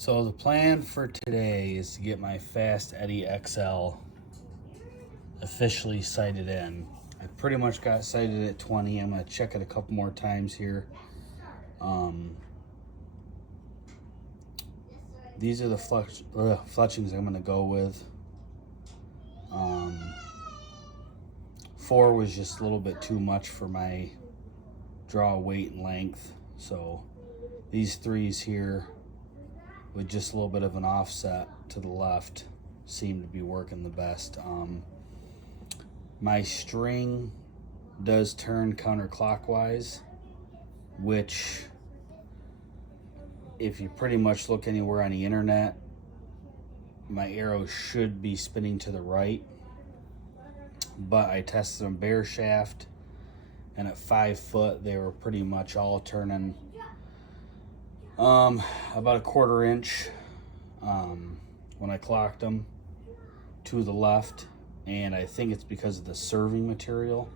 So the plan for today is to get my Fast Eddy XL officially sighted in. I pretty much got sighted at 20. I'm going to check it a couple more times here. These are the fletchings I'm going to go with. 4 was just a little bit too much for my draw weight and length. So these 3s here with just a little bit of an offset to the left seem to be working the best. My string does turn counterclockwise, which if you pretty much look anywhere on the internet, my arrow should be spinning to the right. But I tested them bare shaft, and at 5 foot they were pretty much all turning about a 1/4 inch when I clocked them to the left. And I think it's because of the serving material,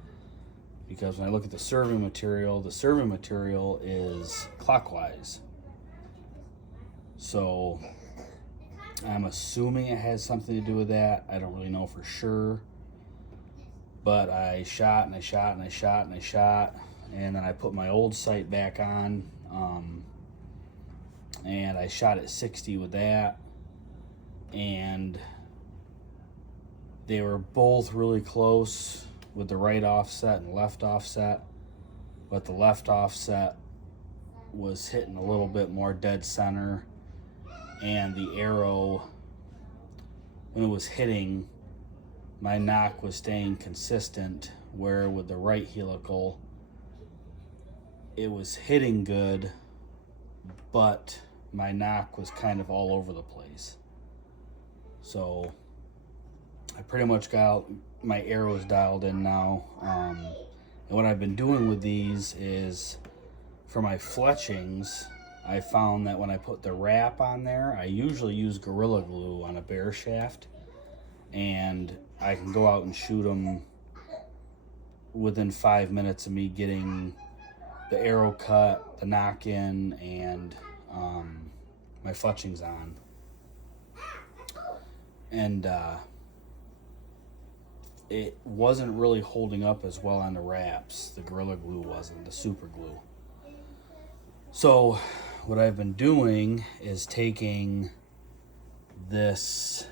because when I look at the serving material is clockwise. So I'm assuming it has something to do with that. I don't really know for sure. But I shot and I shot and I shot and I shot, and then I put my old sight back on, and I shot at 60 with that, and they were both really close with the right offset and left offset, but the left offset was hitting a little bit more dead center, and the arrow, when it was hitting, my nock was staying consistent, where with the right helical, it was hitting good, but my nock was kind of all over the place. So I pretty much got my arrows dialed in now. And what I've been doing with these is, for my fletchings, I found that when I put the wrap on there, I usually use Gorilla Glue on a bare shaft, and I can go out and shoot them within 5 minutes of me getting the arrow cut, the nock in, and my fletchings on. And it wasn't really holding up as well on the wraps. The Gorilla Glue wasn't, the super glue. So what I've been doing is taking this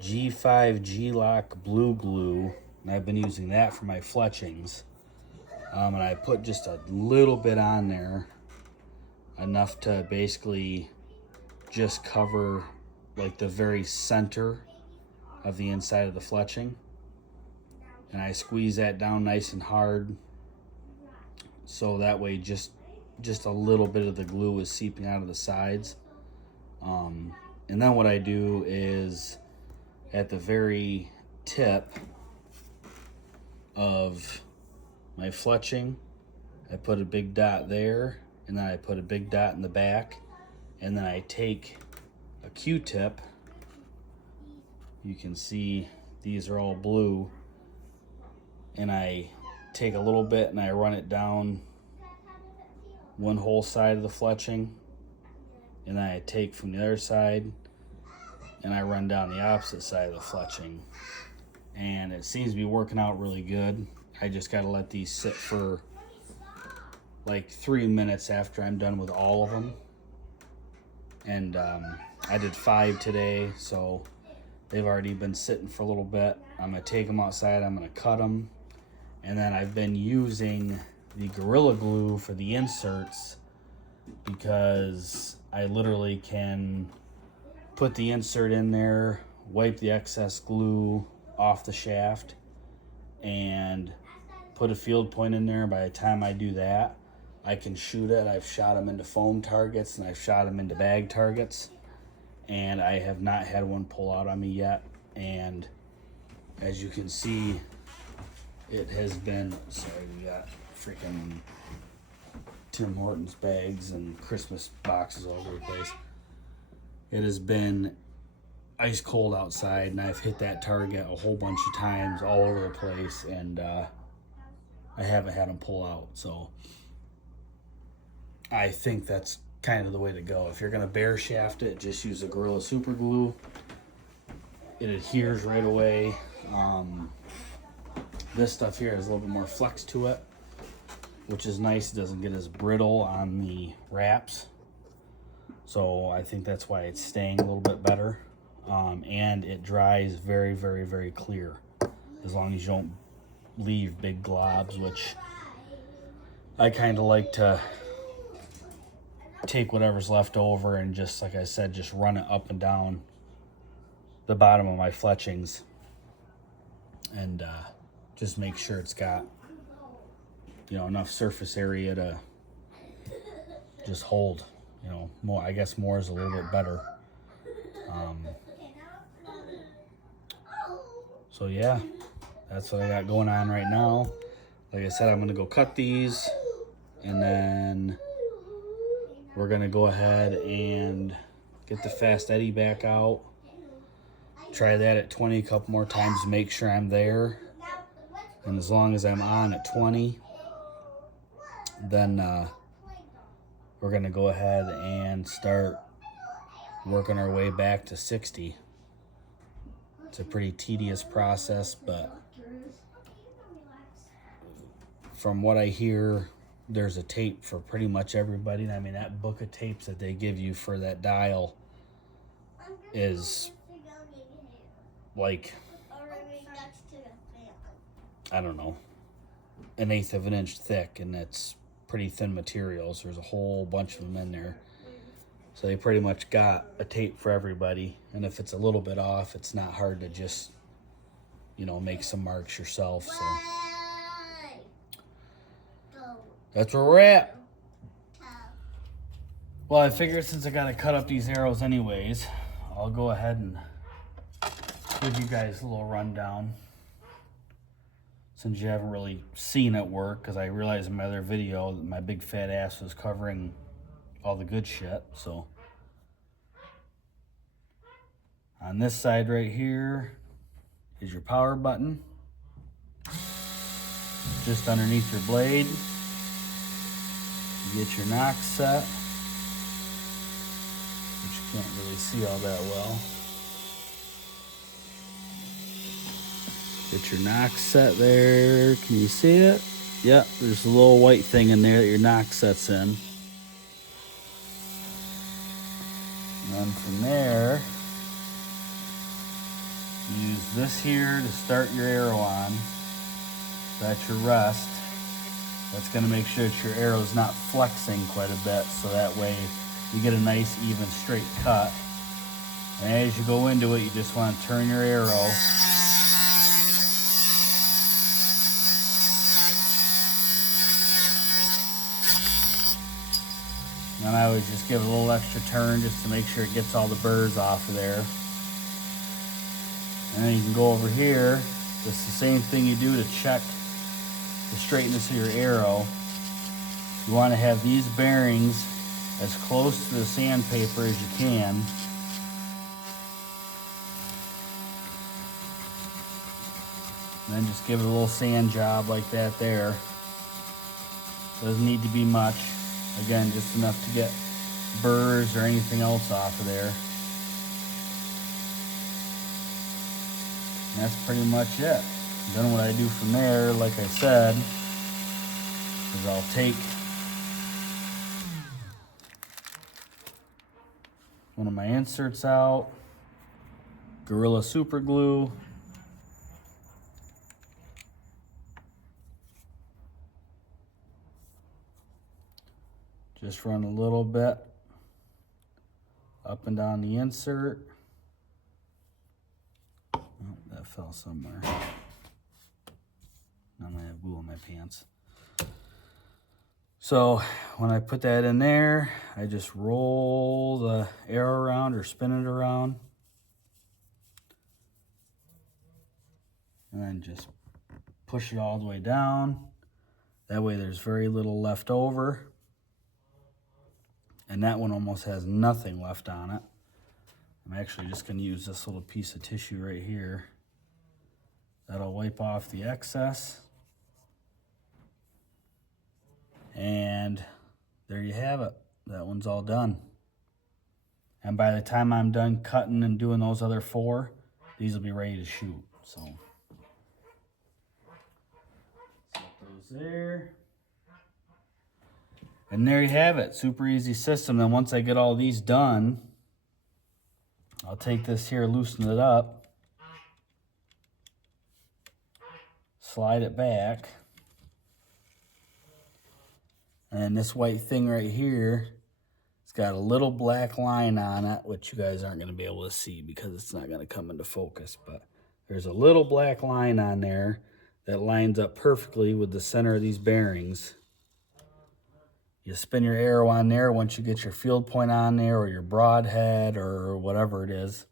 G5 G-Lock blue glue, and I've been using that for my fletchings. And I put just a little bit on there, enough to basically just cover like the very center of the inside of the fletching. And I squeeze that down nice and hard, so that way just a little bit of the glue is seeping out of the sides. And then what I do is, at the very tip of my fletching, I put a big dot there, and then I put a big dot in the back, and then I take a Q-tip. You can see these are all blue, and I take a little bit and I run it down one whole side of the fletching, and then I take from the other side and I run down the opposite side of the fletching, and it seems to be working out really good. I just got to let these sit for like 3 minutes after I'm done with all of them. And I did 5 today, so they've already been sitting for a little bit. I'm gonna take them outside, I'm gonna cut them, and then I've been using the Gorilla Glue for the inserts, because I literally can put the insert in there, wipe the excess glue off the shaft, and put a field point in there. By the time I do that, I can shoot it. I've shot them into foam targets, and I've shot them into bag targets, and I have not had one pull out on me yet. And as you can see, it has been, sorry, we got freaking Tim Hortons bags and Christmas boxes all over the place. It has been ice cold outside, and I've hit that target a whole bunch of times all over the place, and I haven't had them pull out. So I think that's kind of the way to go. If you're gonna bare shaft it, just use a Gorilla Super Glue. It adheres right away. This stuff here has a little bit more flex to it, which is nice. It doesn't get as brittle on the wraps. So I think that's why it's staying a little bit better. And it dries very, very, very clear. As long as you don't leave big globs, which I kind of like to take whatever's left over and just, like I said, just run it up and down the bottom of my fletchings. And just make sure it's got, you know, enough surface area to just hold, you know, more. I guess more is a little bit better. So yeah, that's what I got going on right now. Like I said, I'm gonna go cut these, and then we're gonna go ahead and get the Fast Eddie back out. Try that at 20 a couple more times to make sure I'm there. And as long as I'm on at 20, then we're gonna go ahead and start working our way back to 60. It's a pretty tedious process, but from what I hear, there's a tape for pretty much everybody. And I mean, that book of tapes that they give you for that dial is like, I don't know, 1/8 of an inch thick, and that's pretty thin materials. There's a whole bunch of them in there. So they pretty much got a tape for everybody. And if it's a little bit off, it's not hard to just, you know, make some marks yourself. So that's where we're at. Well, I figured since I gotta cut up these arrows anyways, I'll go ahead and give you guys a little rundown, since you haven't really seen it work, because I realized in my other video that my big fat ass was covering all the good shit. So on this side right here is your power button, just underneath your blade. You get your knock set, which you can't really see all that well. Get your knock set there. Can you see it? Yep, there's a little white thing in there that your knock set's in. And then from there, use this here to start your arrow on. That's your rest. That's going to make sure that your arrow's not flexing quite a bit, so that way you get a nice, even, straight cut. And as you go into it, you just want to turn your arrow. And I always just give it a little extra turn just to make sure it gets all the burrs off of there. And then you can go over here. Just the same thing you do to check the straightness of your arrow. You want to have these bearings as close to the sandpaper as you can. And then just give it a little sand job like that there. Doesn't need to be much. Again, just enough to get burrs or anything else off of there. And that's pretty much it. Then what I do from there, like I said, is I'll take one of my inserts out, Gorilla Super Glue, just run a little bit up and down the insert. Oh, that fell somewhere. Now I have glue on my pants. So when I put that in there, I just roll the arrow around or spin it around. And then just push it all the way down. That way there's very little left over. And that one almost has nothing left on it. I'm actually just going to use this little piece of tissue right here. That'll wipe off the excess. And there you have it. That one's all done. And by the time I'm done cutting and doing those other 4, these will be ready to shoot. So set those there. And there you have it. Super easy system. Then once I get all these done, I'll take this here, loosen it up, slide it back. And this white thing right here, it's got a little black line on it, which you guys aren't going to be able to see because it's not going to come into focus. But there's a little black line on there that lines up perfectly with the center of these bearings. You spin your arrow on there once you get your field point on there, or your broadhead, or whatever it is,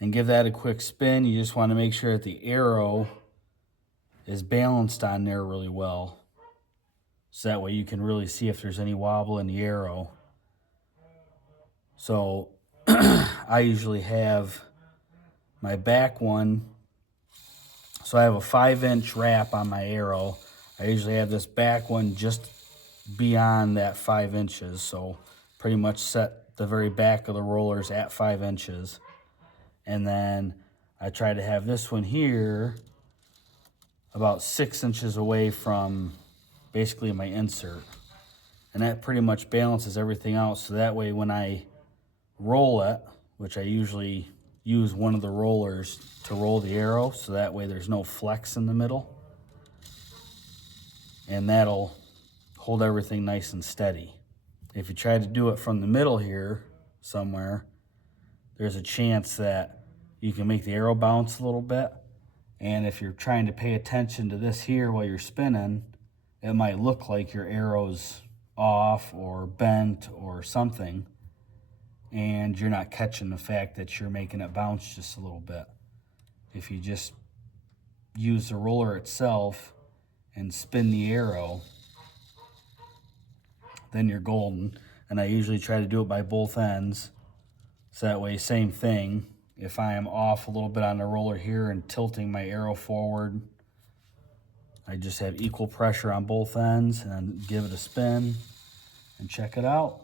and give that a quick spin. You just want to make sure that the arrow is balanced on there really well, so that way you can really see if there's any wobble in the arrow. So I usually have my back one, so I have a 5-inch wrap on my arrow. I usually have this back one just beyond that 5 inches, so pretty much set the very back of the rollers at 5 inches. And then I try to have this one here about 6 inches away from basically my insert. And that pretty much balances everything out, so that way when I roll it, which I usually use one of the rollers to roll the arrow, so that way there's no flex in the middle. And that'll hold everything nice and steady. If you try to do it from the middle here somewhere, there's a chance that you can make the arrow bounce a little bit. And if you're trying to pay attention to this here while you're spinning, it might look like your arrow's off or bent or something, and you're not catching the fact that you're making it bounce just a little bit. If you just use the roller itself and spin the arrow, then you're golden. And I usually try to do it by both ends, so that way, same thing. If I am off a little bit on the roller here and tilting my arrow forward, I just have equal pressure on both ends and give it a spin and check it out.